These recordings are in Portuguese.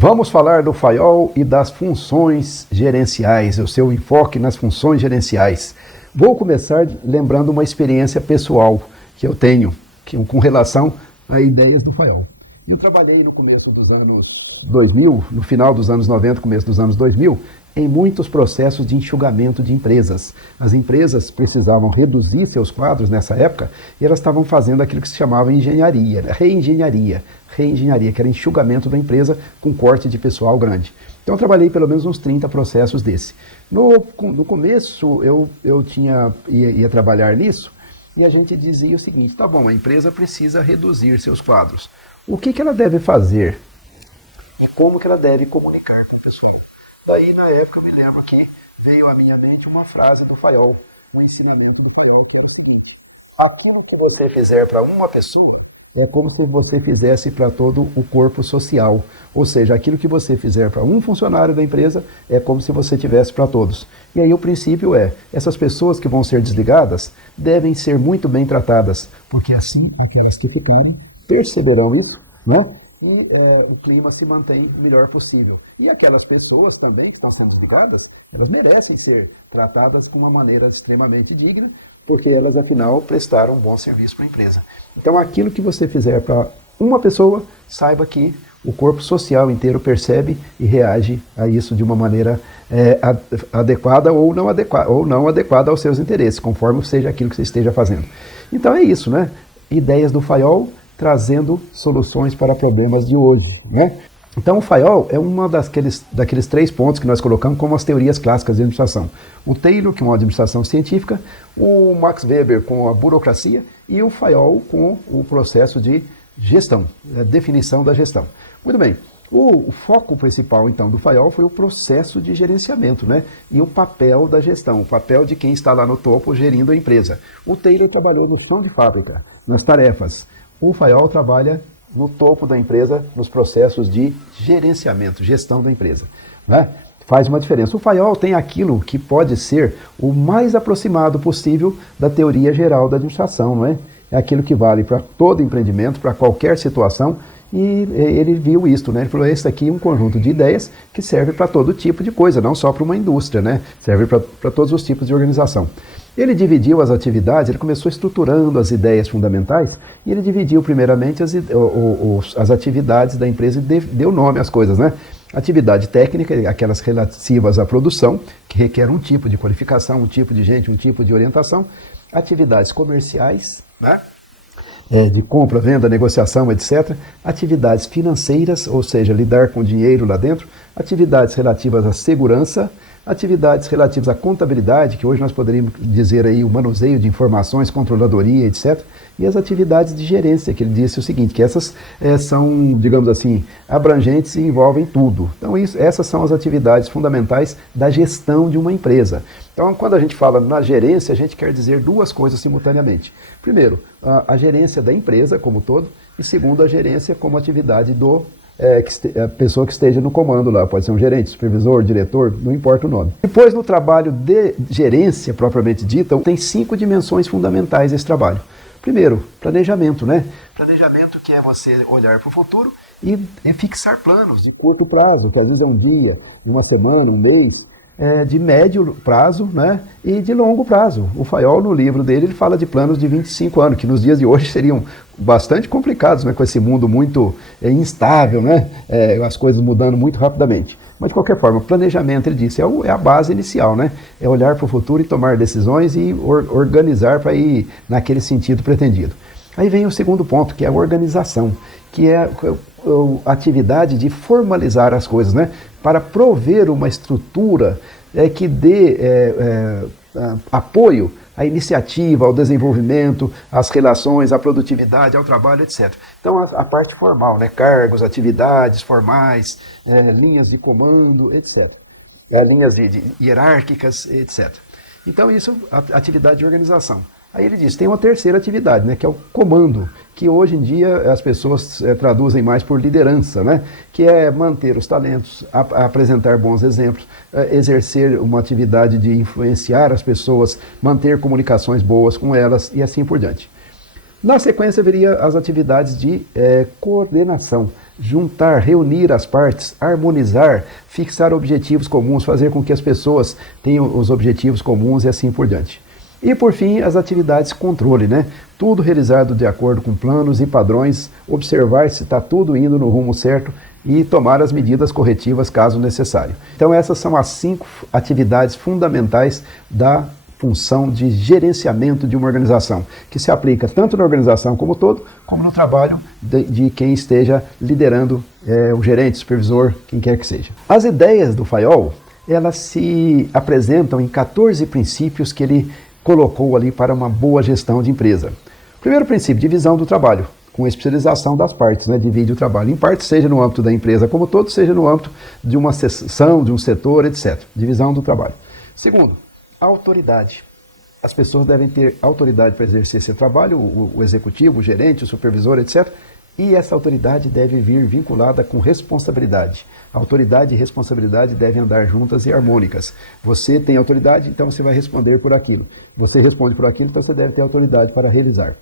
Vamos falar do FAIOL e das funções gerenciais, o seu enfoque nas funções gerenciais. Vou começar lembrando uma experiência pessoal que eu tenho com relação a ideias do FAIOL. Eu trabalhei no começo dos anos 2000, no final dos anos 90, começo dos anos 2000, em muitos processos de enxugamento de empresas. As empresas precisavam reduzir seus quadros nessa época e elas estavam fazendo aquilo que se chamava engenharia, reengenharia, que era enxugamento da empresa com corte de pessoal grande. Então eu trabalhei pelo menos uns 30 processos desse. No começo eu ia trabalhar nisso e a gente dizia o seguinte: tá bom, a empresa precisa reduzir seus quadros. O que ela deve fazer? E como que ela deve comunicar para a pessoa? Daí, na época, eu me lembro que veio à minha mente uma frase do FAIOL, um ensinamento do FAIOL, que é o seguinte: aquilo que você fizer para uma pessoa é como se você fizesse para todo o corpo social. Ou seja, aquilo que você fizer para um funcionário da empresa é como se você tivesse para todos. E aí o princípio é, essas pessoas que vão ser desligadas devem ser muito bem tratadas, porque assim aquelas que ficarem perceberão isso, né? E o clima se mantém o melhor possível. E aquelas pessoas também que estão sendo desligadas, elas merecem ser tratadas com uma maneira extremamente digna, porque elas, afinal, prestaram um bom serviço para a empresa. Então, aquilo que você fizer para uma pessoa, saiba que o corpo social inteiro percebe e reage a isso de uma maneira adequada ou não adequada aos seus interesses, conforme seja aquilo que você esteja fazendo. Então, é isso, né? Ideias do FAIOL trazendo soluções para problemas de hoje, né? Então o FAIOL é uma daqueles 3 pontos que nós colocamos como as teorias clássicas de administração. O Taylor, que é uma administração científica, o Max Weber com a burocracia e o FAIOL com o processo de gestão, a definição da gestão. Muito bem, o foco principal então do FAIOL foi o processo de gerenciamento, né? E o papel da gestão, o papel de quem está lá no topo gerindo a empresa. O Taylor trabalhou no chão de fábrica, nas tarefas. O FAIOL trabalha no topo da empresa, nos processos de gerenciamento, gestão da empresa, né? Faz uma diferença. O FAIOL tem aquilo que pode ser o mais aproximado possível da teoria geral da administração, não é? É aquilo que vale para todo empreendimento, para qualquer situação, e ele viu isso, né? Ele falou: esse aqui é um conjunto de ideias que serve para todo tipo de coisa, não só para uma indústria, né? Serve para todos os tipos de organização. Ele dividiu as atividades, ele começou estruturando as ideias fundamentais e ele dividiu primeiramente as atividades da empresa e deu nome às coisas, né? Atividade técnica, aquelas relativas à produção, que requer um tipo de qualificação, um tipo de gente, um tipo de orientação. Atividades comerciais, né? De compra, venda, negociação, etc. Atividades financeiras, ou seja, lidar com dinheiro lá dentro. Atividades relativas à segurança. Atividades relativas à contabilidade, que hoje nós poderíamos dizer aí o manuseio de informações, controladoria, etc. E as atividades de gerência, que ele disse o seguinte, que essas são, digamos assim, abrangentes e envolvem tudo. Então essas são as atividades fundamentais da gestão de uma empresa. Então quando a gente fala na gerência, a gente quer dizer 2 coisas simultaneamente. Primeiro, a gerência da empresa como todo, e segundo, a gerência como atividade a pessoa que esteja no comando lá, pode ser um gerente, supervisor, diretor, não importa o nome. Depois, no trabalho de gerência propriamente dita, tem 5 dimensões fundamentais desse trabalho. Primeiro, planejamento, né? Planejamento, que é você olhar para o futuro e fixar planos de curto prazo, que às vezes é um dia, uma semana, um mês, de médio prazo, né? E de longo prazo. O FAIOL, no livro dele, ele fala de planos de 25 anos, que nos dias de hoje seriam bastante complicados, né? Com esse mundo muito instável, né? As coisas mudando muito rapidamente. Mas, de qualquer forma, planejamento, ele disse, é a base inicial, né? É olhar para o futuro e tomar decisões e organizar para ir naquele sentido pretendido. Aí vem o segundo ponto, que é a organização, que é a atividade de formalizar as coisas, né? Para prover uma estrutura que dê apoio à iniciativa, ao desenvolvimento, às relações, à produtividade, ao trabalho, etc. Então, a parte formal, né? Cargos, atividades formais, linhas de comando, etc. Linhas hierárquicas, etc. Então, isso é atividade de organização. Aí ele diz, tem uma terceira atividade, né, que é o comando, que hoje em dia as pessoas traduzem mais por liderança, né, que é manter os talentos, apresentar bons exemplos, exercer uma atividade de influenciar as pessoas, manter comunicações boas com elas e assim por diante. Na sequência, viria as atividades de coordenação, juntar, reunir as partes, harmonizar, fixar objetivos comuns, fazer com que as pessoas tenham os objetivos comuns e assim por diante. E por fim, as atividades de controle, né? Tudo realizado de acordo com planos e padrões, observar se está tudo indo no rumo certo e tomar as medidas corretivas caso necessário. Então essas são as 5 atividades fundamentais da função de gerenciamento de uma organização, que se aplica tanto na organização como todo, como no trabalho de quem esteja liderando, o gerente, supervisor, quem quer que seja. As ideias do Fayol, elas se apresentam em 14 princípios que ele colocou ali para uma boa gestão de empresa. Primeiro princípio, divisão do trabalho, com especialização das partes, né? Divide o trabalho em partes, seja no âmbito da empresa como todo, seja no âmbito de uma seção, de um setor, etc. Divisão do trabalho. Segundo, autoridade. As pessoas devem ter autoridade para exercer esse trabalho, o executivo, o gerente, o supervisor, etc. E essa autoridade deve vir vinculada com responsabilidade. Autoridade e responsabilidade devem andar juntas e harmônicas. Você tem autoridade, então você vai responder por aquilo. Você responde por aquilo, então você deve ter autoridade para realizar.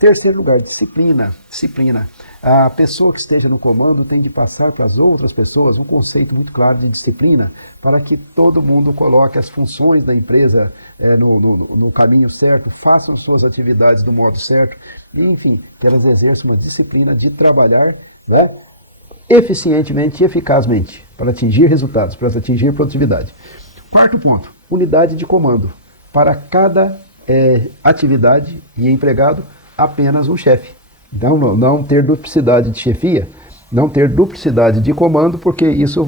Terceiro lugar, disciplina. Disciplina. A pessoa que esteja no comando tem de passar para as outras pessoas um conceito muito claro de disciplina, para que todo mundo coloque as funções da empresa no caminho certo, façam suas atividades do modo certo, e, enfim, que elas exerçam uma disciplina de trabalhar, né, eficientemente e eficazmente para atingir resultados, para atingir produtividade. Quarto ponto, unidade de comando. Para cada atividade e empregado, apenas um chefe. Então, não ter duplicidade de chefia, não ter duplicidade de comando, porque isso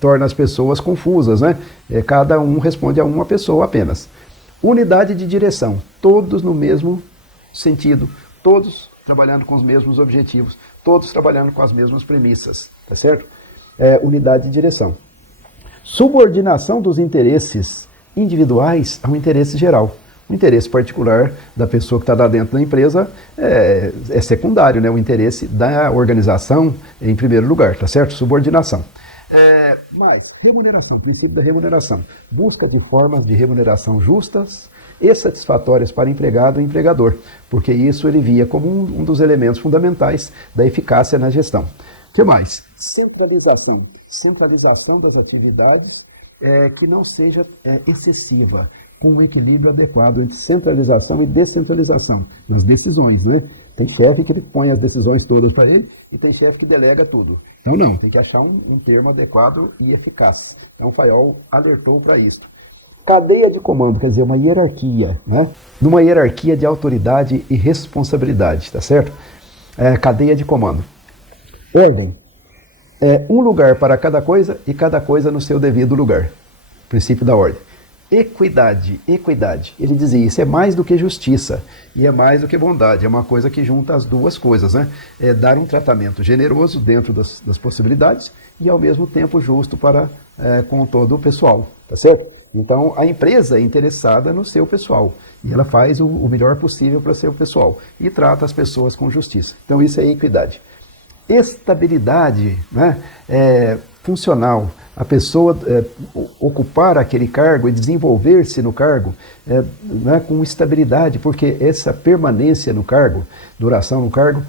torna as pessoas confusas, né? Cada um responde a uma pessoa apenas. Unidade de direção, todos no mesmo sentido, todos trabalhando com os mesmos objetivos, todos trabalhando com as mesmas premissas, tá certo? Unidade de direção. Subordinação dos interesses individuais ao interesse geral. O interesse particular da pessoa que está lá dentro da empresa é secundário, né? O interesse da organização em primeiro lugar, tá certo? Subordinação. Mais, remuneração, princípio da remuneração. Busca de formas de remuneração justas e satisfatórias para empregado e empregador, porque isso ele via como um dos elementos fundamentais da eficácia na gestão. O que mais? Centralização. Centralização das atividades que não seja excessiva, com um equilíbrio adequado entre centralização e descentralização nas decisões, né? Tem chefe que ele põe as decisões todas para ele e tem chefe que delega tudo. Então não, tem que achar um termo adequado e eficaz. Então o Fayol alertou para isso. Cadeia de comando, quer dizer, uma hierarquia, né? Numa hierarquia de autoridade e responsabilidade, tá certo? Cadeia de comando. Ordem. Um lugar para cada coisa e cada coisa no seu devido lugar. Princípio da ordem. Equidade. Ele dizia, isso é mais do que justiça e é mais do que bondade, é uma coisa que junta as duas coisas, né? É dar um tratamento generoso dentro das possibilidades e ao mesmo tempo justo com todo o pessoal, tá certo? Então a empresa é interessada no seu pessoal e ela faz o melhor possível para o seu pessoal e trata as pessoas com justiça. Então isso é equidade. Estabilidade, né? Funcional, a pessoa ocupar aquele cargo e desenvolver-se no cargo né, com estabilidade, porque essa permanência no cargo, duração no cargo,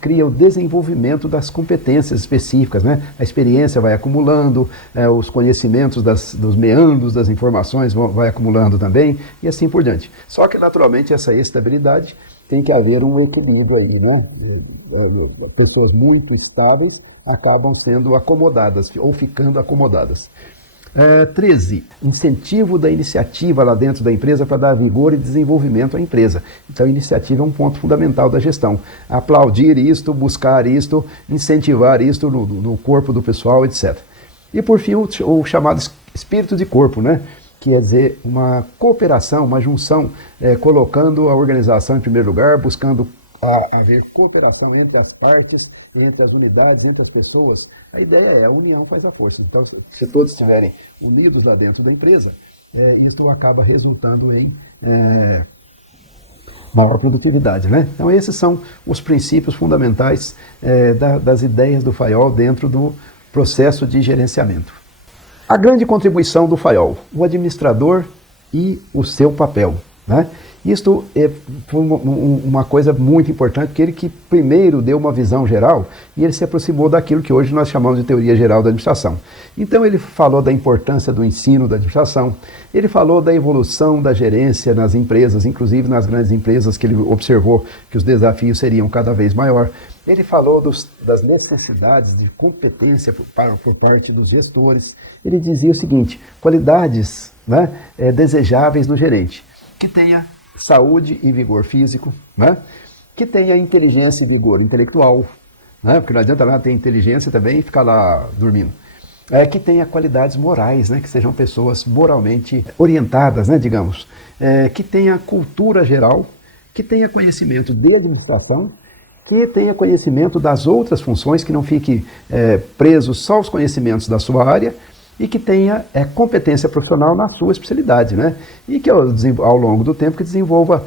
cria o desenvolvimento das competências específicas, né? A experiência vai acumulando, os conhecimentos dos meandros das informações vai acumulando também, e assim por diante. Só que, naturalmente, essa estabilidade tem que haver um equilíbrio aí, né? Pessoas muito estáveis acabam sendo acomodadas ou ficando acomodadas. 13. Incentivo da iniciativa lá dentro da empresa para dar vigor e desenvolvimento à empresa. Então, a iniciativa é um ponto fundamental da gestão. Aplaudir isto, buscar isto, incentivar isto no corpo do pessoal, etc. E, por fim, o chamado espírito de corpo, né? Quer dizer, uma cooperação, uma junção, colocando a organização em primeiro lugar, buscando haver cooperação entre as partes, entre as unidades, entre as pessoas. A ideia a união faz a força. Então, se todos estiverem unidos lá dentro da empresa, isso acaba resultando em maior produtividade, né? Então, esses são os princípios fundamentais das ideias do Fayol dentro do processo de gerenciamento. A grande contribuição do Fayol, o administrador e o seu papel, né? Isto foi uma coisa muito importante, porque ele que primeiro deu uma visão geral e ele se aproximou daquilo que hoje nós chamamos de teoria geral da administração. Então ele falou da importância do ensino da administração, ele falou da evolução da gerência nas empresas, inclusive nas grandes empresas, que ele observou que os desafios seriam cada vez maior. Ele falou das necessidades de competência por parte dos gestores. Ele dizia o seguinte: qualidades, né, desejáveis no gerente, que tenha saúde e vigor físico, né, que tenha inteligência e vigor intelectual, né, porque não adianta nada ter inteligência também e ficar lá dormindo. Que tenha qualidades morais, né, que sejam pessoas moralmente orientadas, né, digamos, que tenha cultura geral, que tenha conhecimento de administração, que tenha conhecimento das outras funções, que não fique preso só aos conhecimentos da sua área e que tenha competência profissional na sua especialidade, né? E que ao longo do tempo que desenvolva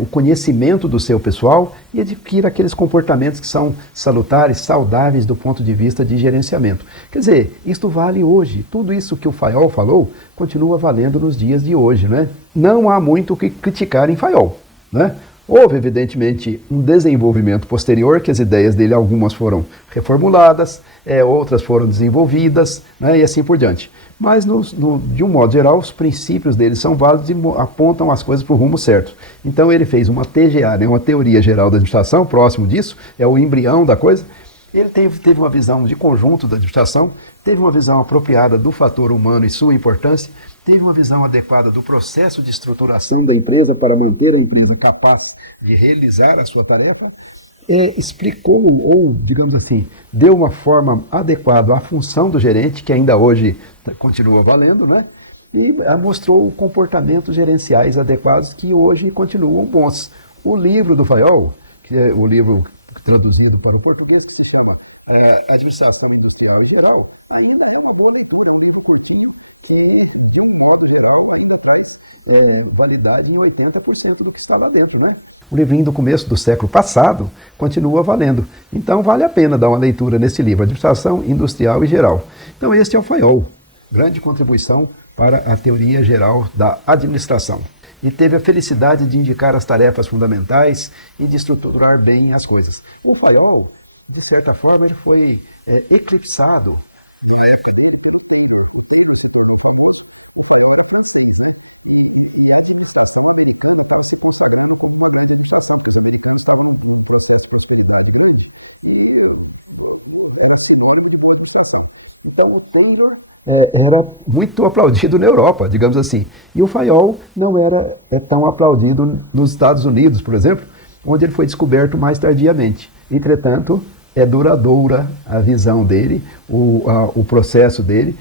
o conhecimento do seu pessoal e adquira aqueles comportamentos que são salutares, saudáveis do ponto de vista de gerenciamento. Quer dizer, isto vale hoje. Tudo isso que o Fayol falou continua valendo nos dias de hoje, né? Não há muito o que criticar em Fayol, né? Houve, evidentemente, um desenvolvimento posterior, que as ideias dele, algumas foram reformuladas, outras foram desenvolvidas, né, e assim por diante. Mas, de um modo geral, os princípios dele são válidos e apontam as coisas para o rumo certo. Então ele fez uma TGA, né, uma teoria geral da administração, próximo disso, é o embrião da coisa. Ele teve uma visão de conjunto da administração, teve uma visão apropriada do fator humano e sua importância, teve uma visão adequada do processo de estruturação da empresa para manter a empresa capaz de realizar a sua tarefa, explicou, ou, digamos assim, deu uma forma adequada à função do gerente, que ainda hoje continua valendo, né? E mostrou comportamentos gerenciais adequados que hoje continuam bons. O livro do Fayol, que é o livro traduzido para o português, que se chama Administração Industrial em Geral, ainda é uma boa leitura, muito curtinho, de um modo geral, ainda faz validade em 80% do que está lá dentro, né? O livrinho do começo do século passado continua valendo. Então vale a pena dar uma leitura nesse livro, Administração Industrial e Geral. Então este é o Fayol, grande contribuição para a teoria geral da administração. E teve a felicidade de indicar as tarefas fundamentais e de estruturar bem as coisas. O Fayol, de certa forma, ele foi eclipsado. E a administração americana está se considerando como uma grande administração, porque ele não está com um processo de atividade era a semana de boa administração. Então, o Sandor era muito aplaudido na Europa, digamos assim. E o Fayol não era tão aplaudido nos Estados Unidos, por exemplo, onde ele foi descoberto mais tardiamente. Entretanto, é duradoura a visão dele, o processo dele,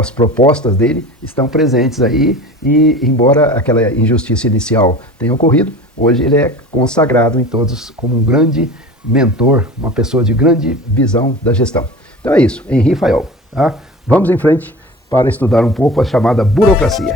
as propostas dele estão presentes aí, e embora aquela injustiça inicial tenha ocorrido, hoje ele é consagrado em todos como um grande mentor, uma pessoa de grande visão da gestão. Então é isso, Henri Fayol. Tá? Vamos em frente para estudar um pouco a chamada burocracia.